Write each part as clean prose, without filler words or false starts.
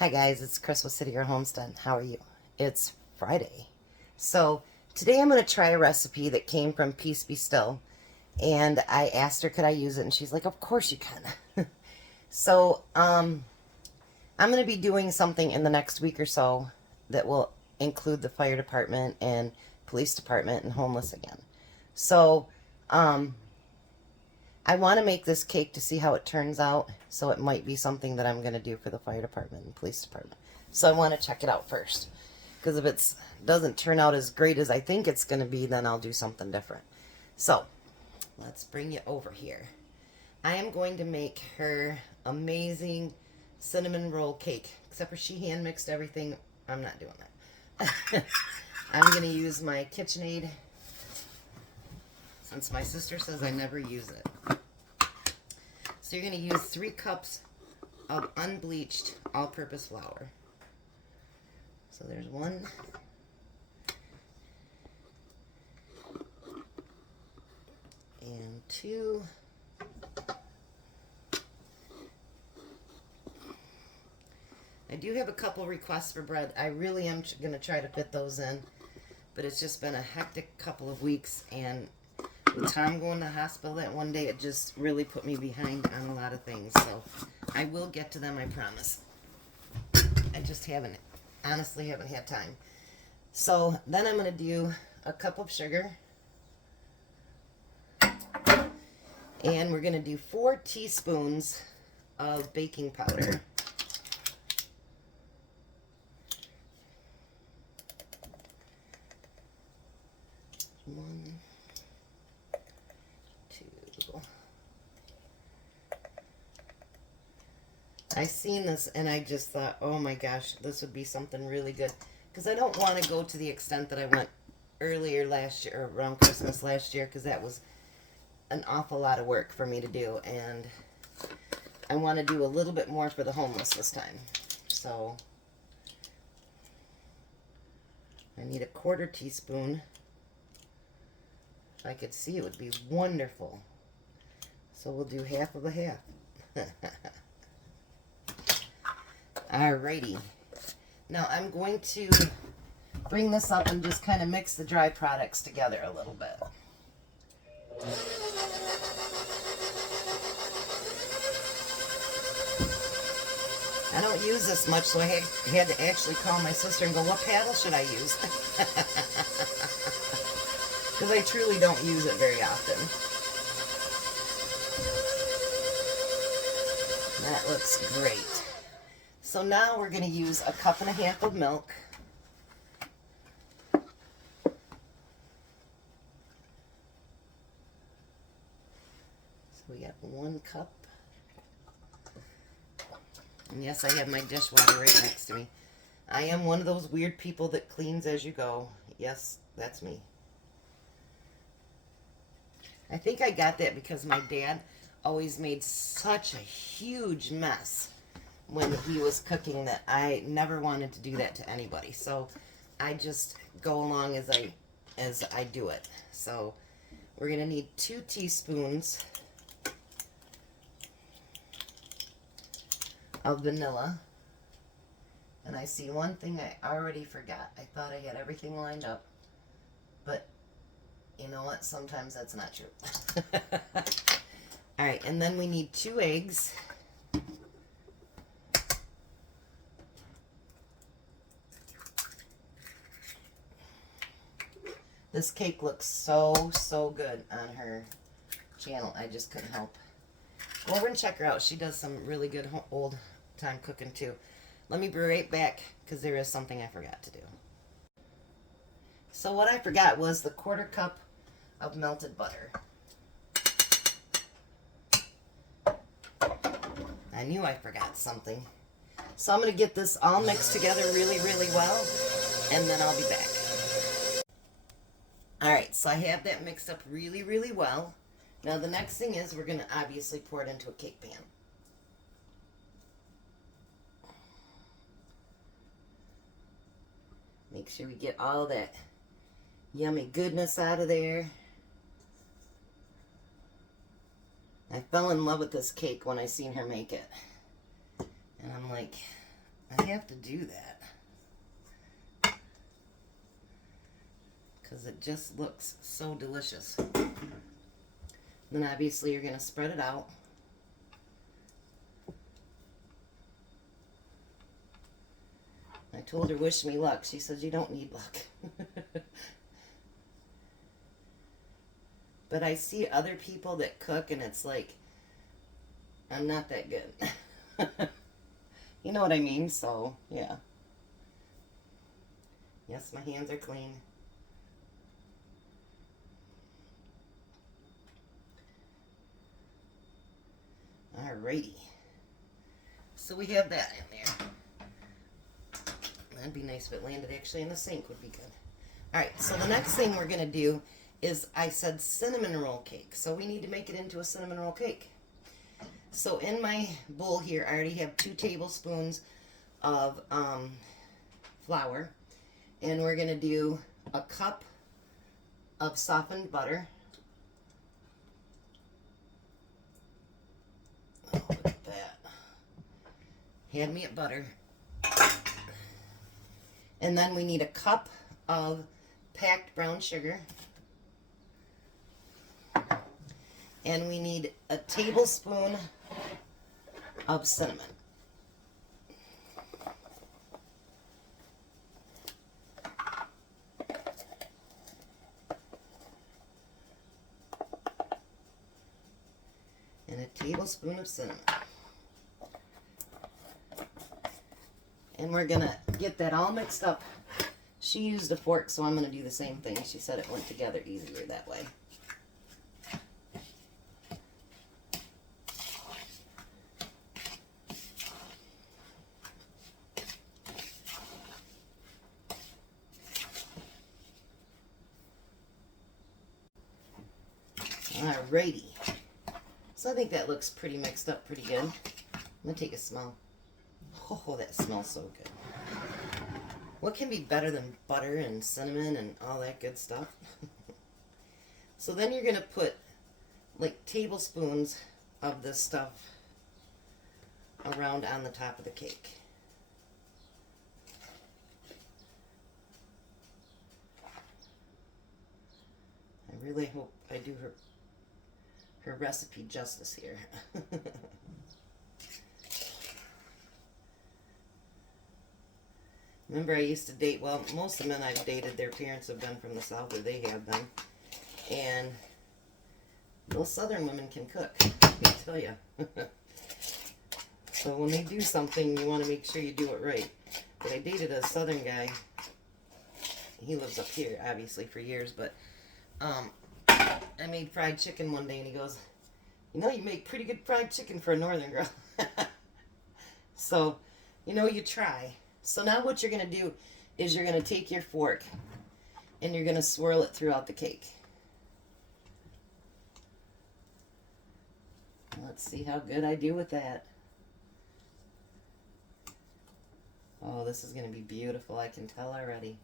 Hi guys, it's Chris with City Girl Homestead. How are you? It's Friday. So today I'm going to try a recipe that came from Peace Be Still. And I asked her could I use it, and she's like, of course you can. So I'm going to be doing something in the next week or so that will include the fire department and police department and homeless again. So I want to make this cake to see how it turns out, so it might be something that I'm going to do for the fire department and police department. So I want to check it out first, because if it doesn't turn out as great as I think it's going to be, then I'll do something different. So let's bring you over here. I am going to make her amazing cinnamon roll cake, except for she hand mixed everything. I'm not doing that. I'm going to use my KitchenAid, since my sister says I never use it. So you're going to use 3 cups of unbleached all-purpose flour. So there's 1. And 2. I do have a couple requests for bread. I really am going to try to fit those in, but it's just been a hectic couple of weeks, and with Tom going to the hospital that one day, it just really put me behind on a lot of things. So I will get to them, I promise. I just honestly haven't had time. So then I'm going to do a cup of sugar. And we're going to do 4 teaspoons of baking powder. One. I seen this and I just thought, oh my gosh, this would be something really good. Because I don't want to go to the extent that I went earlier last year, or around Christmas last year, because that was an awful lot of work for me to do. And I want to do a little bit more for the homeless this time. So I need a 1/4 teaspoon. If I could see, it would be wonderful. So we'll do half of a half. Alrighty. Now I'm going to bring this up and just kind of mix the dry products together a little bit. I don't use this much, so I had to actually call my sister and go, what paddle should I use? Because I truly don't use it very often. That looks great. So now we're going to use a 1.5 cups of milk. So we got 1 cup. And yes, I have my dishwater right next to me. I am one of those weird people that cleans as you go. Yes, that's me. I think I got that because my dad always made such a huge mess when he was cooking that I never wanted to do that to anybody. So I just go along as I do it. So we're going to need 2 teaspoons of vanilla. And I see one thing I already forgot. I thought I had everything lined up, but you know what? Sometimes that's not true. Alright, and then we need 2 eggs. This cake looks so good on her channel. I just couldn't help. Go over and check her out. She does some really good old time cooking too. Let me be right back, because there is something I forgot to do. So what I forgot was the 1/4 cup of melted butter. I knew I forgot something. So I'm going to get this all mixed together really well, and then I'll be back. Alright, so I have that mixed up really well. Now the next thing is we're going to obviously pour it into a cake pan. Make sure we get all that yummy goodness out of there. I fell in love with this cake when I seen her make it. And I'm like, I have to do that because it just looks so delicious. Then obviously you're going to spread it out. I told her wish me luck. She says you don't need luck. But I see other people that cook and it's like, I'm not that good. You know what I mean? So, yeah. Yes, my hands are clean. Alrighty. So we have that in there. That'd be nice if it landed actually in the sink, would be good. Alright, so the next thing we're going to do is, I said cinnamon roll cake. So we need to make it into a cinnamon roll cake. So in my bowl here, I already have 2 tablespoons of flour. And we're going to do a cup of softened butter. Oh, look at that. Had me at butter. And then we need a cup of packed brown sugar. And we need a tablespoon of cinnamon. And a tablespoon of cinnamon. And we're going to get that all mixed up. She used a fork, so I'm going to do the same thing. She said it went together easier that way. Alrighty. So I think that looks pretty mixed up pretty good. I'm going to take a smell. Oh, that smells so good. What can be better than butter and cinnamon and all that good stuff? So then you're going to put like tablespoons of this stuff around on the top of the cake. I really hope I do her recipe justice here. Remember, I used to date, well, most of the men I've dated, their parents have been from the South, or they have been. And those Southern women can cook, I tell you. So when they do something, you want to make sure you do it right. But I dated a Southern guy. He lives up here, obviously, for years. But I made fried chicken one day, and he goes, you know, you make pretty good fried chicken for a Northern girl. So, you know, you try. So now what you're going to do is you're going to take your fork and you're going to swirl it throughout the cake. Let's see how good I do with that. Oh, this is going to be beautiful. I can tell already.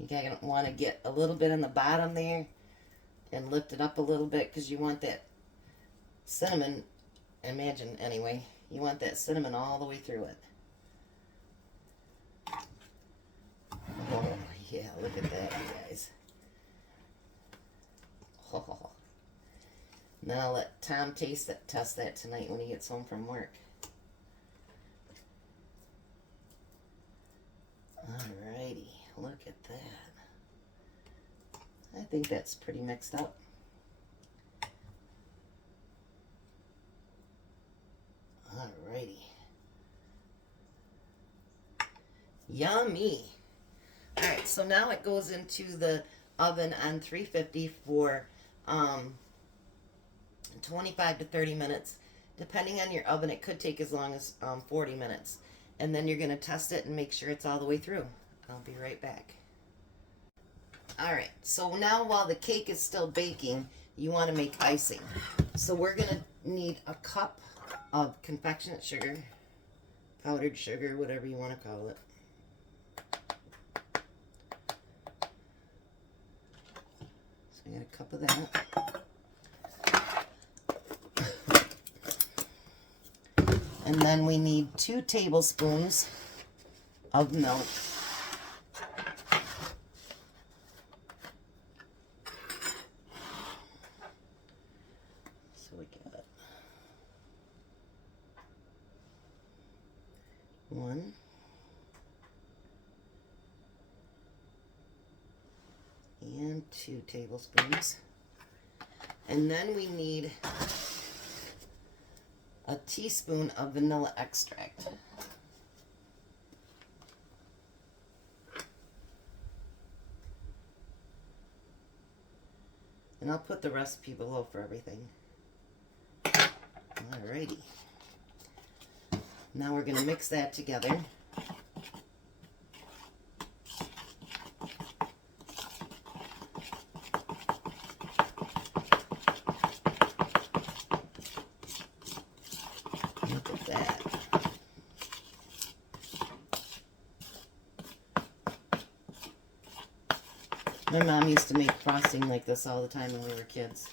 You gotta want to get a little bit on the bottom there and lift it up a little bit because you want that cinnamon, imagine anyway, you want that cinnamon all the way through it. Oh, yeah, look at that, you guys. Oh. Now I'll let Tom test that tonight when he gets home from work. Alrighty, look at that. I think that's pretty mixed up. Alrighty. Yummy. Alright, so now it goes into the oven on 350 for 25 to 30 minutes. Depending on your oven, it could take as long as 40 minutes. And then you're going to test it and make sure it's all the way through. I'll be right back. Alright, so now while the cake is still baking, you want to make icing. So we're going to need a cup of confectionate sugar, powdered sugar, whatever you want to call it. So we got a cup of that. And then we need 2 tablespoons of milk. So we got 1, and 2 tablespoons. And then we need a teaspoon of vanilla extract. And I'll put the recipe below for everything. Alrighty. Now we're going to mix that together. Look at that. My mom used to make frosting like this all the time when we were kids.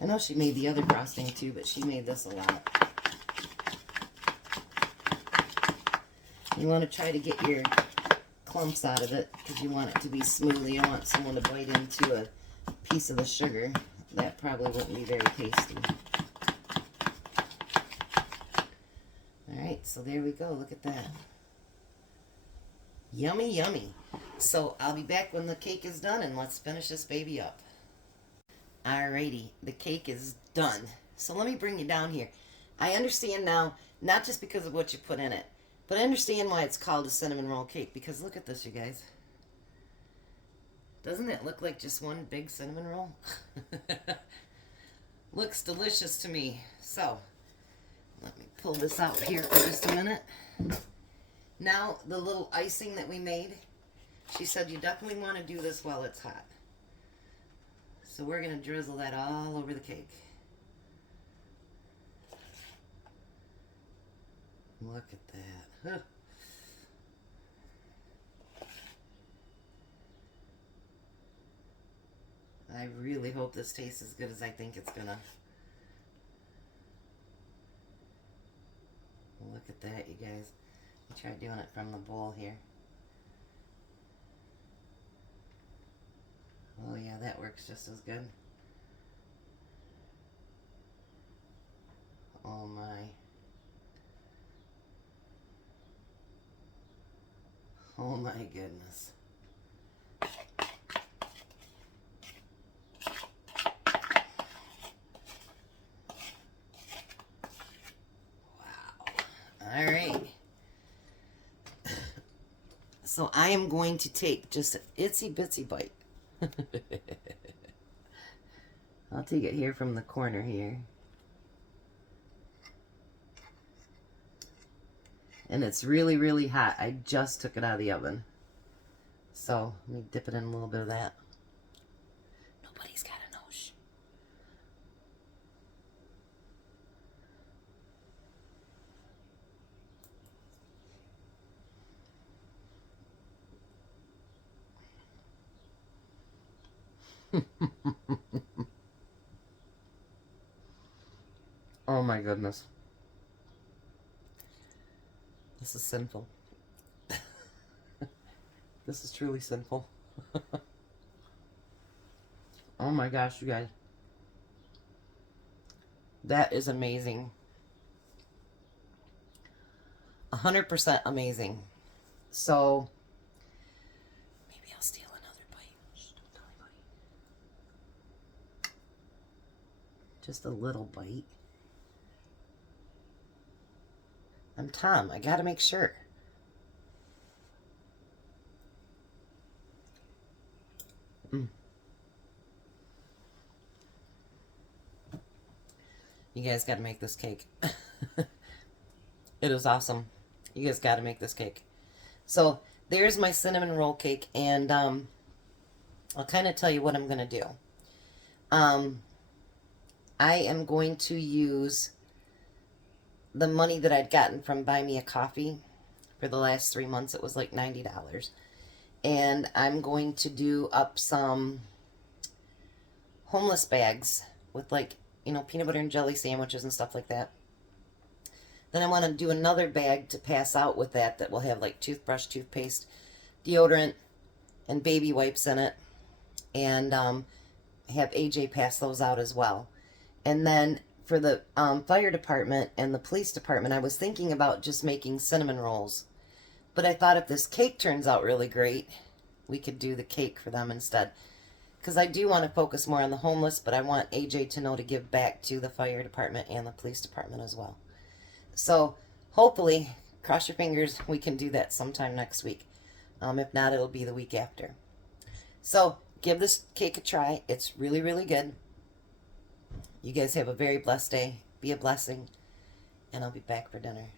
I know she made the other frosting too, but she made this a lot. You want to try to get your clumps out of it because you want it to be smooth. You don't want someone to bite into a piece of the sugar. That probably wouldn't be very tasty. Alright, so there we go. Look at that. Yummy, yummy. So I'll be back when the cake is done, and let's finish this baby up. Alrighty, the cake is done. So let me bring you down here. I understand now, not just because of what you put in it, but I understand why it's called a cinnamon roll cake, because look at this, you guys. Doesn't it look like just one big cinnamon roll? Looks delicious to me. So, let me pull this out here for just a minute. Now, the little icing that we made, she said you definitely want to do this while it's hot. So we're going to drizzle that all over the cake. Look at that. Huh. I really hope this tastes as good as I think it's gonna. Look at that, you guys. Let me try doing it from the bowl here. Oh yeah, that works just as good. Oh my. Oh my goodness. All right. So I am going to take just an itsy bitsy bite. I'll take it here from the corner here. And it's really, really hot. I just took it out of the oven. So let me dip it in a little bit of that. Nobody's got a nose. Oh my goodness. This is sinful. This is truly sinful. Oh my gosh, you guys. That is amazing. 100% amazing. So, maybe I'll steal another bite. Shh, don't tell anybody. Just a little bite. I'm Tom. I gotta make sure. You guys gotta make this cake. It is awesome. You guys gotta make this cake. So, there's my cinnamon roll cake, and I'll kind of tell you what I'm gonna do. I am going to use the money that I'd gotten from Buy Me a Coffee for the last 3 months. It was like $90. And I'm going to do up some homeless bags with like you know, peanut butter and jelly sandwiches and stuff like that. Then I want to do another bag to pass out with that will have like toothbrush, toothpaste, deodorant, and baby wipes in it. And have AJ pass those out as well. And then for the fire department and the police department, I was thinking about just making cinnamon rolls. But I thought if this cake turns out really great, we could do the cake for them instead. Because I do want to focus more on the homeless, but I want AJ to know to give back to the fire department and the police department as well. So hopefully, cross your fingers, we can do that sometime next week. If not, it'll be the week after. So give this cake a try. It's really, really good. You guys have a very blessed day. Be a blessing. And I'll be back for dinner.